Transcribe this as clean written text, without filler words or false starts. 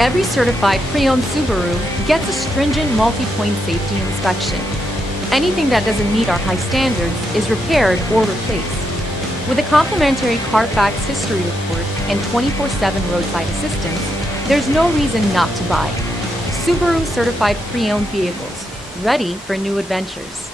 Every certified pre-owned Subaru gets a stringent multi-point safety inspection. Anything that doesn't meet our high standards is repaired or replaced. With a complimentary Carfax history report and 24/7 roadside assistance, there's no reason not to buy. Subaru certified pre-owned vehicles, ready for new adventures.